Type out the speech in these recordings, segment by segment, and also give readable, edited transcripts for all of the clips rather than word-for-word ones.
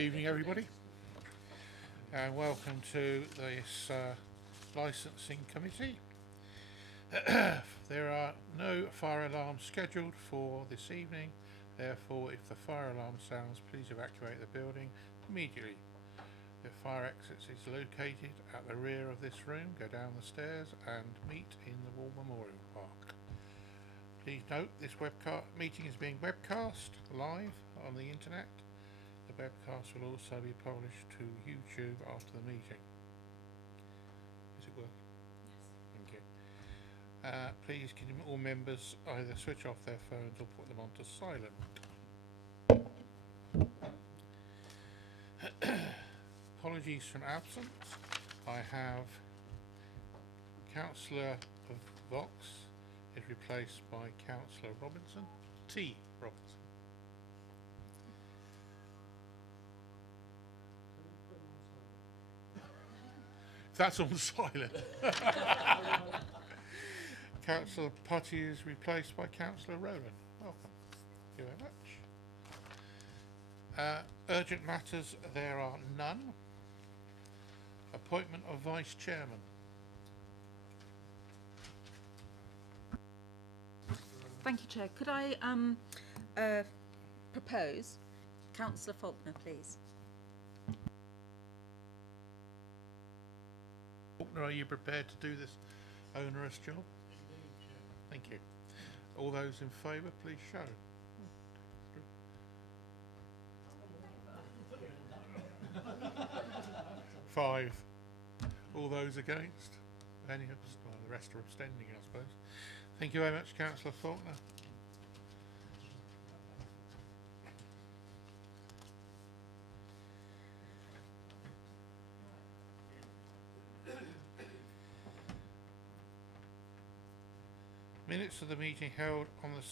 Evening, everybody, and welcome to this licensing committee. There are no fire alarms scheduled for this evening. Therefore, if the fire alarm sounds, please evacuate the building immediately. The fire exit is located at the rear of this room. Go down the stairs and meet in the War Memorial Park. Please note this meeting is being webcast live on the internet. The webcast will also be published to YouTube after the meeting. Is it working? Yes. Thank you. Please can all members either switch off their phones or put them onto silent. Apologies from absence. I have Councillor Vox is replaced by Councillor Robinson. T. Robinson. That's on silent. Councillor Putty is replaced by Councillor Rowland. Welcome. Thank you very much. Urgent matters, there are none. Appointment of Vice Chairman. Thank you, Chair. Could I propose Councillor Faulkner, please? Faulkner, are you prepared to do this onerous job? Thank you. All those in favour, please show. 5. All those against? Any? Well, the rest are abstaining, I suppose. Thank you very much, Councillor Faulkner. Minutes of the meeting held on the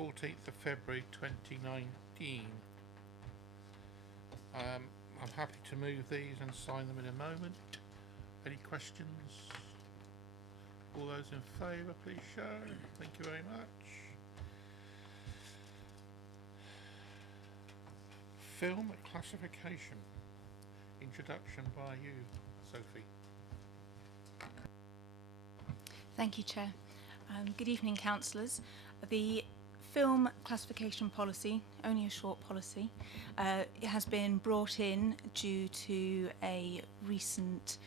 14th of February 2019. I'm happy to move these and sign them in a moment. Any questions? All those in favour, please show. Thank you very much. Film classification. Introduction by you, Sophie. Thank you, Chair. Good evening, councillors. The film classification policy, only a short policy, it has been brought in due to a recent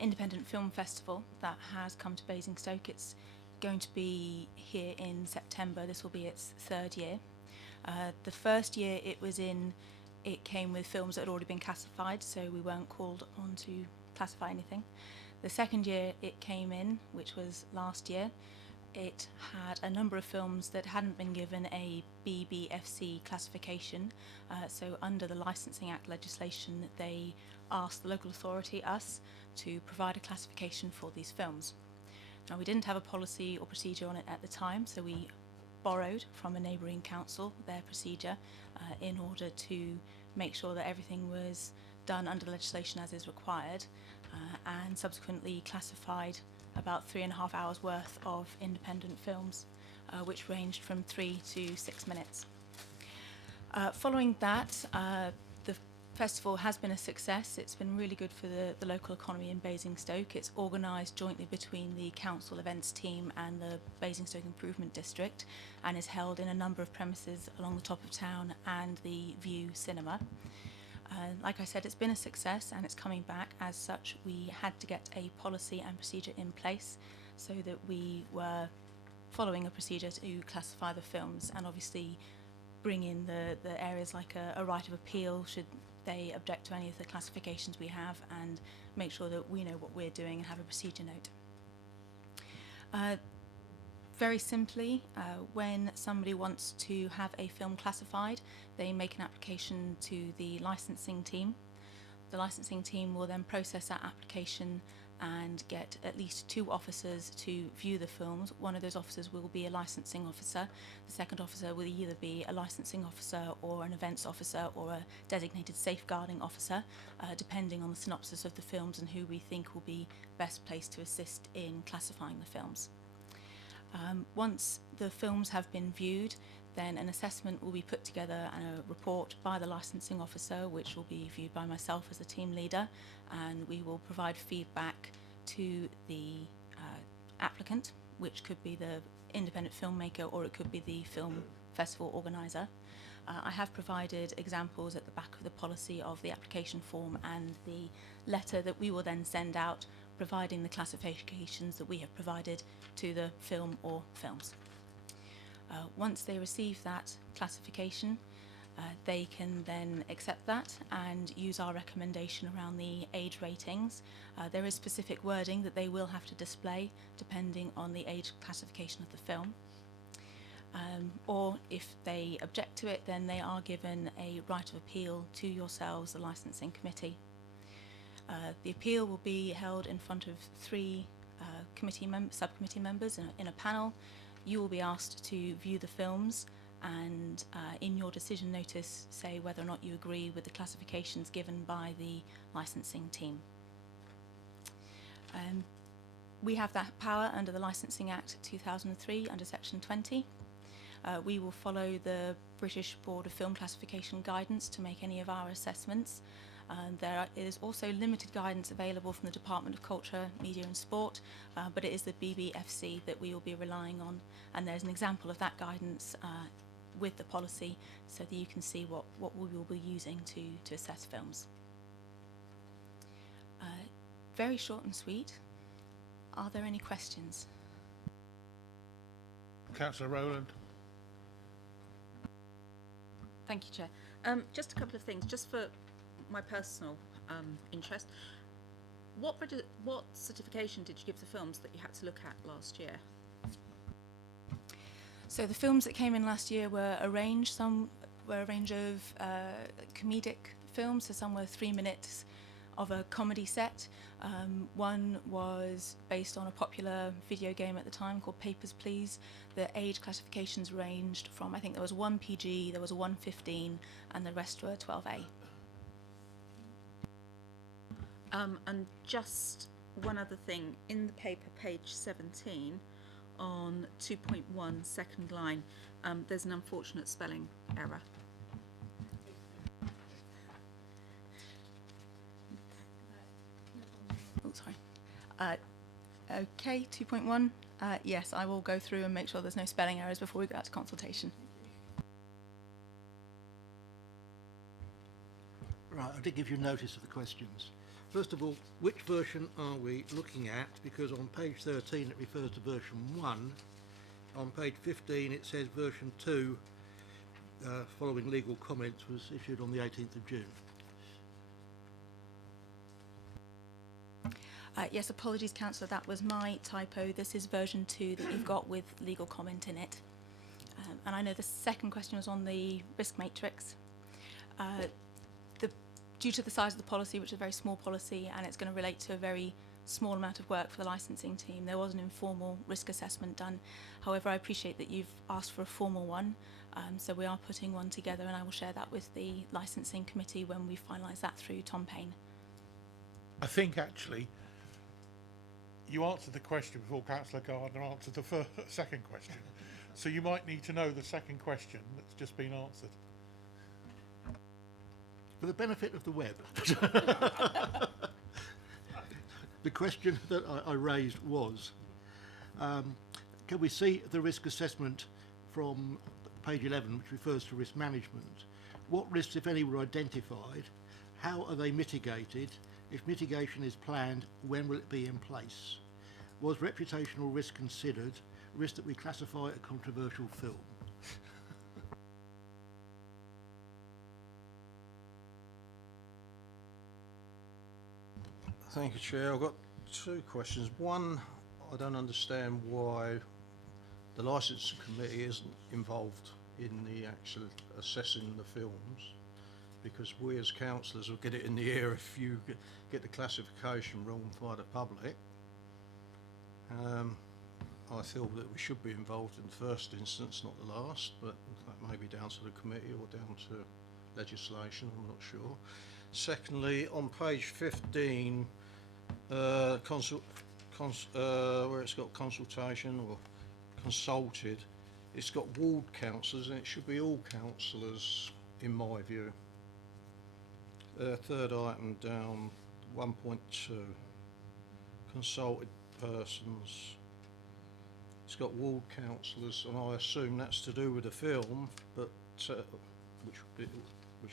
independent film festival that has come to Basingstoke. It's going to be here in September. This will be its 3rd year. The first year it came with films that had already been classified, so we weren't called on to classify anything. The second year it came in, which was last year, it had a number of films that hadn't been given a BBFC classification. So under the Licensing Act legislation, they asked the local authority, us, to provide a classification for these films. Now, we didn't have a policy or procedure on it at the time, so we borrowed from a neighbouring council their procedure in order to make sure that everything was done under the legislation as is required, and subsequently classified about 3.5 hours worth of independent films, which ranged from 3 to 6 minutes. Following that, the festival has been a success. It's been really good for the local economy in Basingstoke. It's organised jointly between the council events team and the Basingstoke Improvement District, and is held in a number of premises along the top of town and the View Cinema. Like I said, it's been a success and it's coming back. As such, we had to get a policy and procedure in place so that we were following a procedure to classify the films, and obviously bring in the areas like a right of appeal should they object to any of the classifications we have, and make sure that we know what we're doing and have a procedure note. Very simply, when somebody wants to have a film classified, they make an application to the licensing team. The licensing team will then process that application and get at least 2 officers to view the films. One of those officers will be a licensing officer. The second officer will either be a licensing officer or an events officer or a designated safeguarding officer, depending on the synopsis of the films and who we think will be best placed to assist in classifying the films. Once the films have been viewed, then an assessment will be put together and a report by the licensing officer, which will be viewed by myself as the team leader, and we will provide feedback to the applicant, which could be the independent filmmaker or it could be the film festival organiser. I have provided examples at the back of the policy of the application form and the letter that we will then send out, providing the classifications that we have provided to the film or films. Once they receive that classification, they can then accept that and use our recommendation around the age ratings. There is specific wording that they will have to display depending on the age classification of the film. Or if they object to it, then they are given a right of appeal to yourselves, the licensing committee. The appeal will be held in front of 3 subcommittee members in a panel. You will be asked to view the films and in your decision notice say whether or not you agree with the classifications given by the licensing team. We have that power under the Licensing Act 2003 under section 20. We will follow the British Board of Film Classification guidance to make any of our assessments. There is also limited guidance available from the Department of Culture, Media and Sport, but it is the BBFC that we will be relying on, and there's an example of that guidance with the policy so that you can see what we will be using to assess films. Very short and sweet. Are there any questions? Councillor Rowland. Thank you, Chair. Just a couple of things, just for my personal interest. What certification did you give the films that you had to look at last year? So the films that came in last year were a range. Some were a range of comedic films, so some were 3 minutes of a comedy set. One was based on a popular video game at the time called Papers, Please. The age classifications ranged from, I think there was 1 PG, there was 1 15, and the rest were 12A. And just one other thing, in the paper, page 17, on 2.1, second line, there's an unfortunate spelling error. Oh, sorry. Okay, 2.1. Yes, I will go through and make sure there's no spelling errors before we go out to consultation. Right, I did give you notice of the questions. First of all, which version are we looking at? Because on page 13 it refers to version 1. On page 15 it says version 2, following legal comments, was issued on the 18th of June. Yes, apologies, Councillor, that was my typo. This is version 2 that you've got with legal comment in it. And I know the second question was on the risk matrix. Due to the size of the policy, which is a very small policy, and it's going to relate to a very small amount of work for the licensing team, there was an informal risk assessment done. However, I appreciate that you've asked for a formal one, so we are putting one together, and I will share that with the licensing committee when we finalise that through Tom Payne. I think actually you answered the question before Councillor Gardner answered the second question. So you might need to know the second question that's just been answered. For the benefit of the web, the question that I raised was, can we see the risk assessment from page 11, which refers to risk management? What risks, if any, were identified? How are they mitigated? If mitigation is planned, when will it be in place? Was reputational risk considered? Risk that we classify a controversial film? Thank you, Chair. I've got 2 questions. One, I don't understand why the licensing committee isn't involved in the actual assessing the films, because we as councillors will get it in the air if you get the classification wrong by the public. I feel that we should be involved in the first instance, not the last, but that may be down to the committee or down to legislation, I'm not sure. Secondly, on page 15, where it's got consultation or consulted, it's got ward councillors, and it should be all councillors, in my view. Third item down, 1.2, consulted persons. It's got ward councillors, and I assume that's to do with the film, but which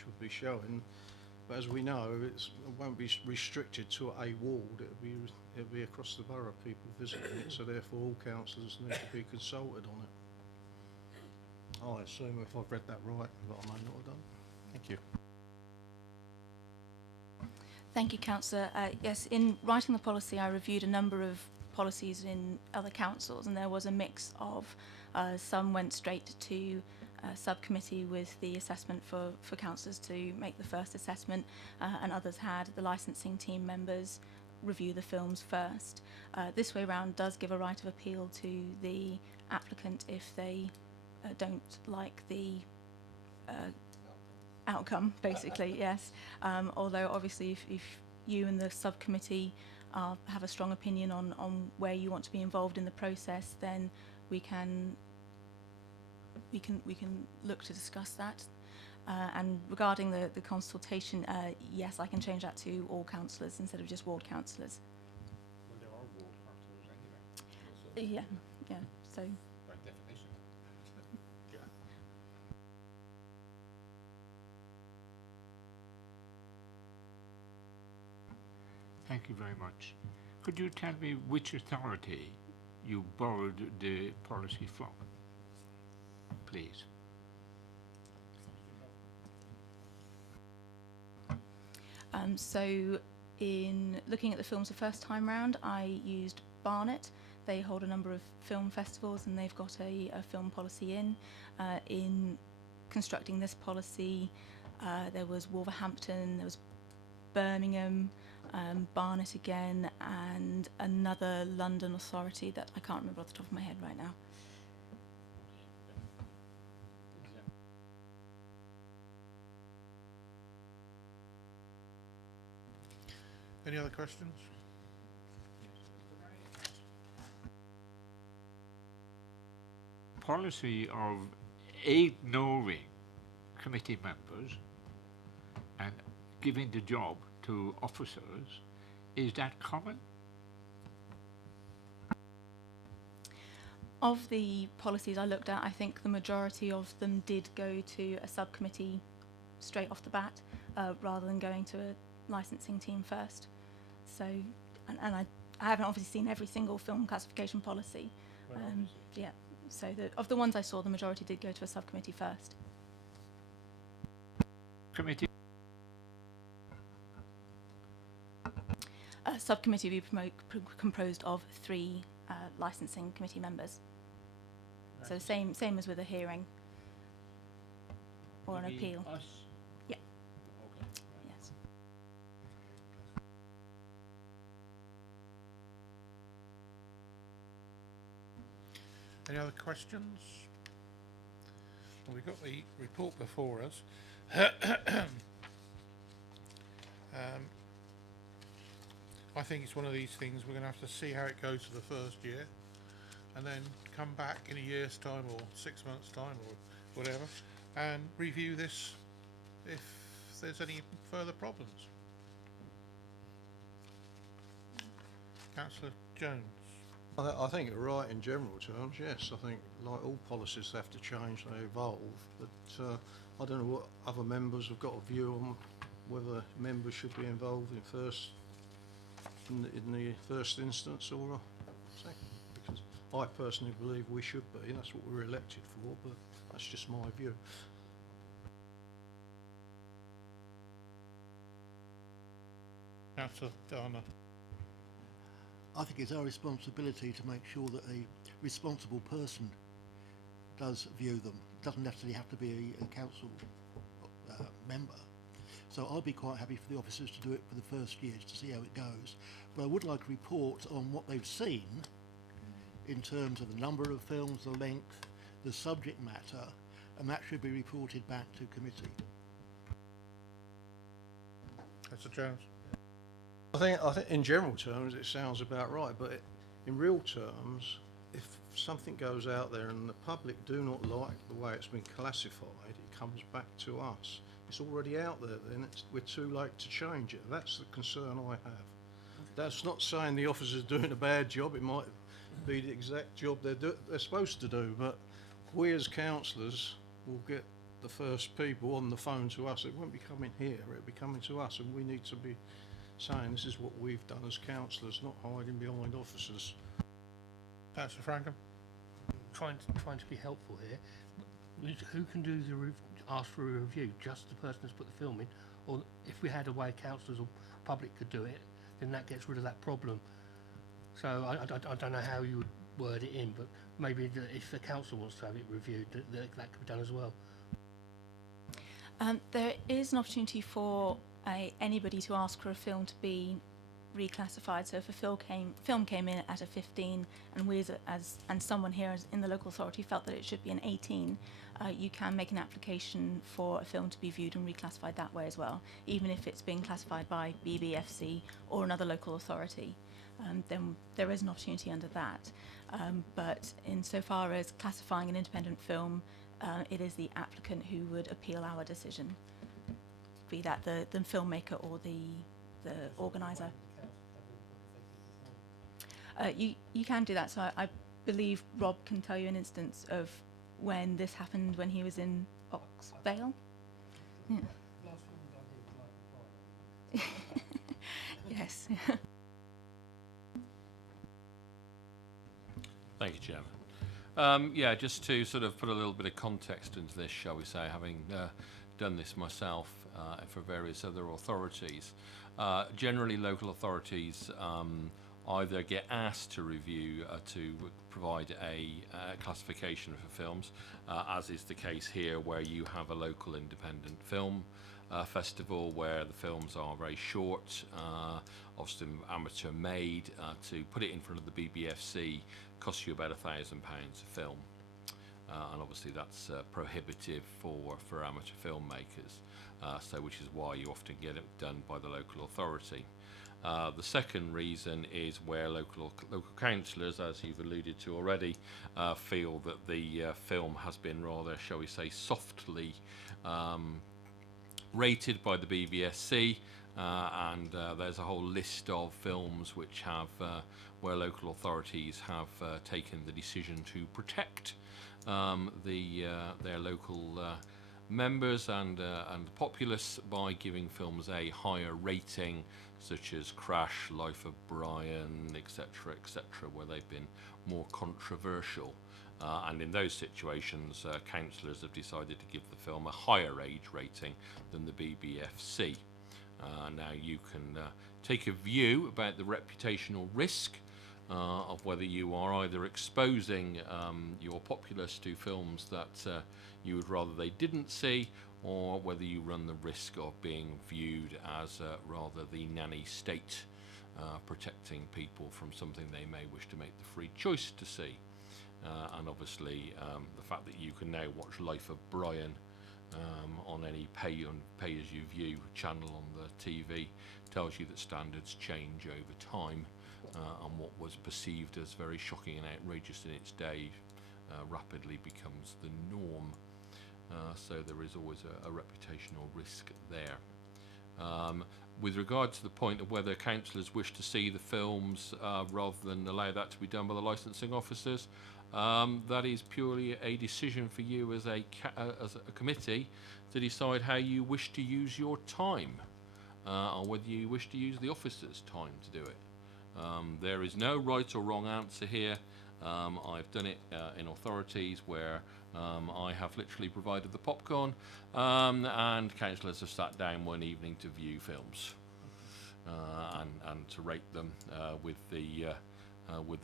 would be showing. But as we know, it won't be restricted to a ward. It'll be across the borough, people visiting it. So therefore, all councillors need to be consulted on it. I assume, if I've read that right, but I may not have done. Thank you. Thank you, Councillor. Yes, in writing the policy, I reviewed a number of policies in other councils, and there was a mix of some went straight to subcommittee with the assessment for councillors to make the first assessment, and others had the licensing team members review the films first. This way round does give a right of appeal to the applicant if they don't like the outcome, basically, yes. Although obviously if you and the subcommittee have a strong opinion on where you want to be involved in the process, then we can look to discuss that. And regarding the consultation, yes, I can change that to all councillors instead of just ward councillors. Well, there are ward councillors anyway. Yeah, so. By definition. Yeah. Thank you very much. Could you tell me which authority you borrowed the policy from, please? So in looking at the films the first time round, I used Barnet. They hold a number of film festivals and they've got a film policy in. In constructing this policy, there was Wolverhampton, there was Birmingham, Barnet again, and another London authority that I can't remember off the top of my head right now. Any other questions? Policy of ignoring committee members and giving the job to officers, is that common? Of the policies I looked at, I think the majority of them did go to a subcommittee straight off the bat, rather than going to a licensing team first. So, and I haven't obviously seen every single film classification policy. Yeah, so of the ones I saw, the majority did go to a subcommittee first. Committee? A subcommittee will be composed of 3 licensing committee members. So same as with a hearing or an appeal. Us? Yeah. Okay. Yes. Any other questions? Well, we've got the report before us. I think it's one of these things we're going to have to see how it goes for the first year, and then come back in a year's time or 6 months' time or whatever, and review this if there's any further problems. Councillor Jones. I think you're right in general terms, yes. I think like all policies have to change, they evolve, but I don't know what other members have got a view on whether members should be involved in the first instance or second, because I personally believe we should be, that's what we're elected for, but that's just my view. Councillor Dana. I think it's our responsibility to make sure that a responsible person does view them. It doesn't necessarily have to be a council member. So I'll be quite happy for the officers to do it for the first year to see how it goes. But I would like a report on what they've seen in terms of the number of films, the length, the subject matter, and that should be reported back to committee. Councillor Jones. I think in general terms it sounds about right, but in real terms, if something goes out there and the public do not like the way it's been classified, it comes back to us. It's already out there then, we're too late to change it. That's the concern I have. That's not saying the officer's doing a bad job, it might be the exact job they're supposed to do, but we as councillors will get the first people on the phone to us. It won't be coming here, it'll be coming to us, and we need to be saying this is what we've done as councillors, not hiding behind officers. Councillor Frankham. Trying to be helpful here. Who can do the ask for a review? Just the person who's put the film in, or if we had a way councillors or public could do it, then that gets rid of that problem. So I don't know how you would word it in, but maybe if the council wants to have it reviewed, that could be done as well. There is an opportunity for anybody to ask for a film to be reclassified. So if a film came in at a 15 and we and someone here in the local authority felt that it should be an 18, you can make an application for a film to be viewed and reclassified that way as well, even if it's being classified by BBFC or another local authority. Then there is an opportunity under that. But insofar as classifying an independent film, it is the applicant who would appeal our decision, be that the filmmaker or the organiser. You can do that. So I believe Rob can tell you an instance of when this happened when he was in Oxvale. Yeah. Yes. Thank you, Chairman. Yeah, just to sort of put a little bit of context into this, shall we say, having done this myself for various other authorities. Generally, local authorities either get asked to review, to provide a classification for films, as is the case here, where you have a local independent film festival where the films are very short, often amateur made. To put it in front of the BBFC costs you about £1,000 a film, and obviously that's prohibitive for amateur filmmakers, so which is why you often get it done by the local authority. The second reason is where local councillors, as you've alluded to already, feel that the film has been rather, shall we say, softly rated by the BBSC, and there's a whole list of films which have where local authorities have taken the decision to protect their local members and populace by giving films a higher rating, such as Crash, Life of Brian, etc., where they've been more controversial. And in those situations, councillors have decided to give the film a higher age rating than the BBFC. Now you can take a view about the reputational risk of whether you are either exposing your populace to films that you would rather they didn't see, or whether you run the risk of being viewed as rather the nanny state, protecting people from something they may wish to make the free choice to see. And obviously the fact that you can now watch Life of Brian on any pay-as-you-view channel on the TV tells you that standards change over time, and what was perceived as very shocking and outrageous in its day rapidly becomes the norm. So there is always a reputational risk there. With regard to the point of whether councillors wish to see the films rather than allow that to be done by the licensing officers, that is purely a decision for you as a committee to decide how you wish to use your time, or whether you wish to use the officers' time to do it. There is no right or wrong answer here. I've done it in authorities where I have literally provided the popcorn, and councillors have sat down one evening to view films and to rate them with the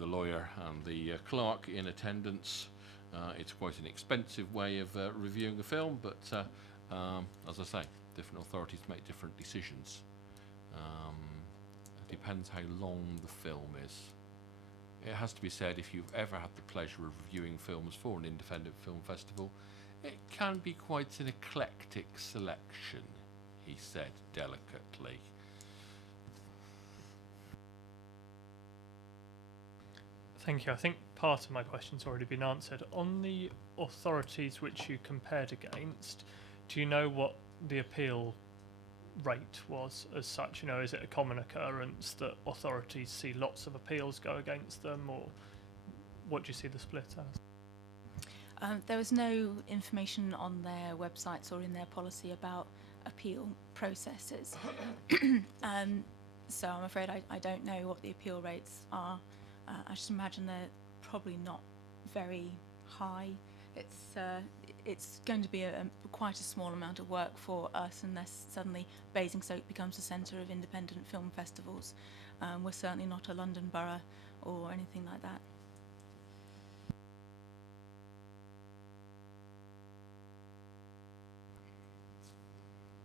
lawyer and the clerk in attendance. It's quite an expensive way of reviewing a film, but as I say, different authorities make different decisions. It depends how long the film is. It has to be said, if you've ever had the pleasure of reviewing films for an independent film festival, it can be quite an eclectic selection, he said delicately. Thank you. I think part of my question's already been answered. On the authorities which you compared against, do you know what the appeal rate was as such? You know, is it a common occurrence that authorities see lots of appeals go against them, or what do you see the split as? There was no information on their websites or in their policy about appeal processes. So I'm afraid I don't know what the appeal rates are. I just imagine they're probably not very high. It's going to be quite a small amount of work for us unless suddenly Basingstoke becomes a centre of independent film festivals. We're certainly not a London borough or anything like that.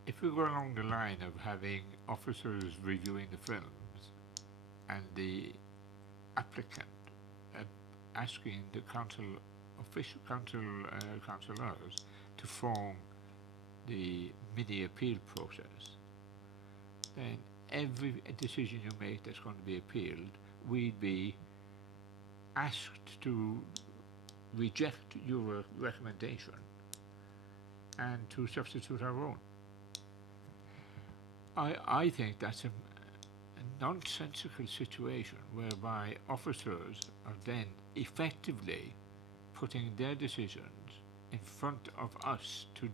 If we go along the line of having officers reviewing the films and the applicant asking the councillors to form the mini appeal process, then every decision you make that's going to be appealed, we'd be asked to reject your recommendation and to substitute our own. I think that's a nonsensical situation whereby officers are then effectively putting their decisions in front of us to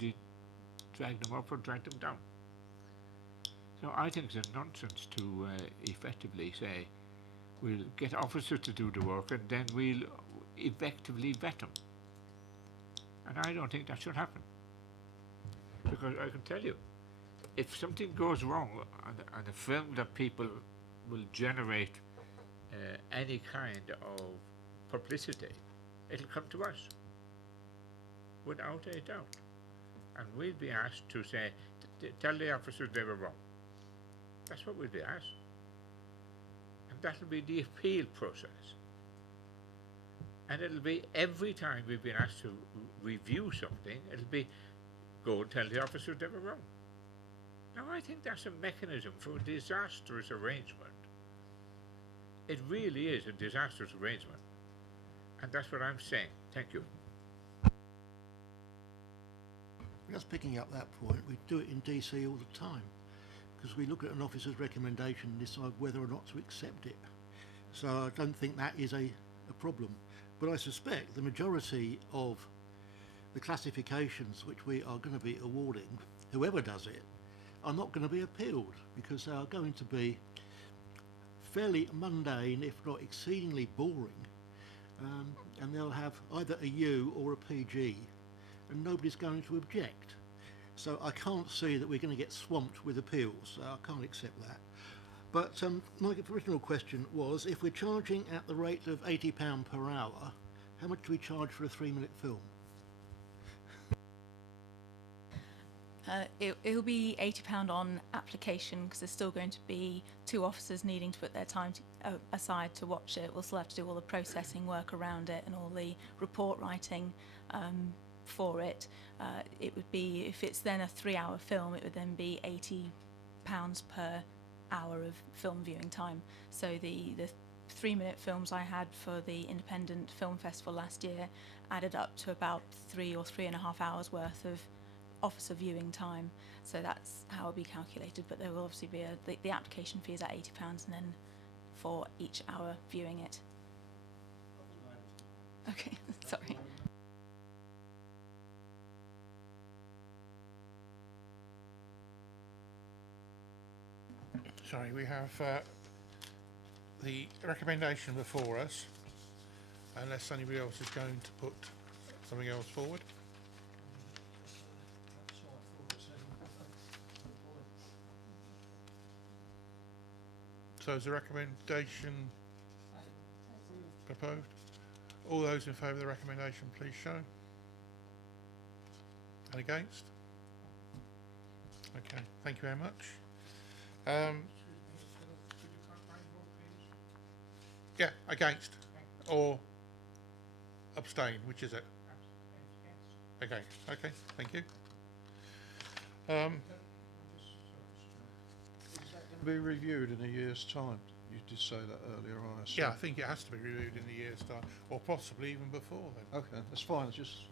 drag them up or drag them down. So I think it's a nonsense to effectively say we'll get officers to do the work and then we'll effectively vet them. And I don't think that should happen. Because I can tell you, if something goes wrong on a film that people will generate any kind of publicity, it'll come to us without a doubt, and we'll be asked to say, tell the officers they were wrong. That's what we'll be asked, and that'll be the appeal process. And it'll be every time we've been asked to review something, it'll be go and tell the officers they were wrong. Now, I think that's a mechanism for a disastrous arrangement. It really is a disastrous arrangement. And that's what I'm saying. Thank you. Just picking up that point, we do it in DC all the time, because we look at an officer's recommendation and decide whether or not to accept it. So I don't think that is a problem. But I suspect the majority of the classifications which we are going to be awarding, whoever does it, are not going to be appealed, because they are going to be fairly mundane, if not exceedingly boring, and they'll have either a U or a PG, and nobody's going to object. So I can't see that we're going to get swamped with appeals, so I can't accept that. But my original question was, if we're charging at the rate of £80 per hour, how much do we charge for a 3-minute film? It'll be £80 on application, because there's still going to be 2 officers needing to put their time aside to watch it. We'll still have to do all the processing work around it and all the report writing for it. It would be, if it's then a 3-hour film, it would then be £80 per hour of film viewing time. So the 3-minute films I had for the Independent Film Festival last year added up to about 3 or 3.5 hours worth of officer viewing time. So that's how it'll be calculated, but there will obviously be the application fee is at £80, and then for each hour viewing it. Okay, sorry. Sorry, we have the recommendation before us, unless anybody else is going to put something else forward. So is the recommendation proposed? All those in favour of the recommendation, please show. And against? Okay, thank you very much. Yeah, against or abstain, which is it? Against. Okay, thank you. Be reviewed in a year's time. You did say that earlier, I assume. Yeah, I think it has to be reviewed in the year's time, or possibly even before then. Okay, that's fine. It's just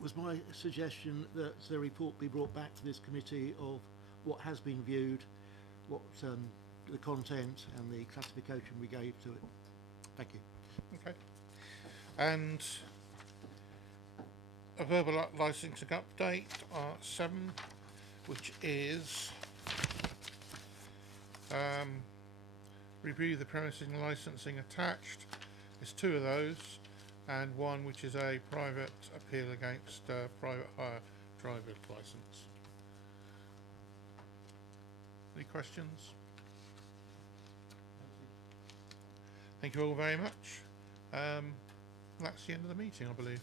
Was my suggestion that the report be brought back to this committee of what has been viewed, what the content and the classification we gave to it. Thank you. Okay. And a verbal licensing update, 7, which is review the premises and licensing attached. There's 2 of those, and 1 which is a private appeal against private hire driver's licence. Any questions? Thank you all very much. That's the end of the meeting, I believe.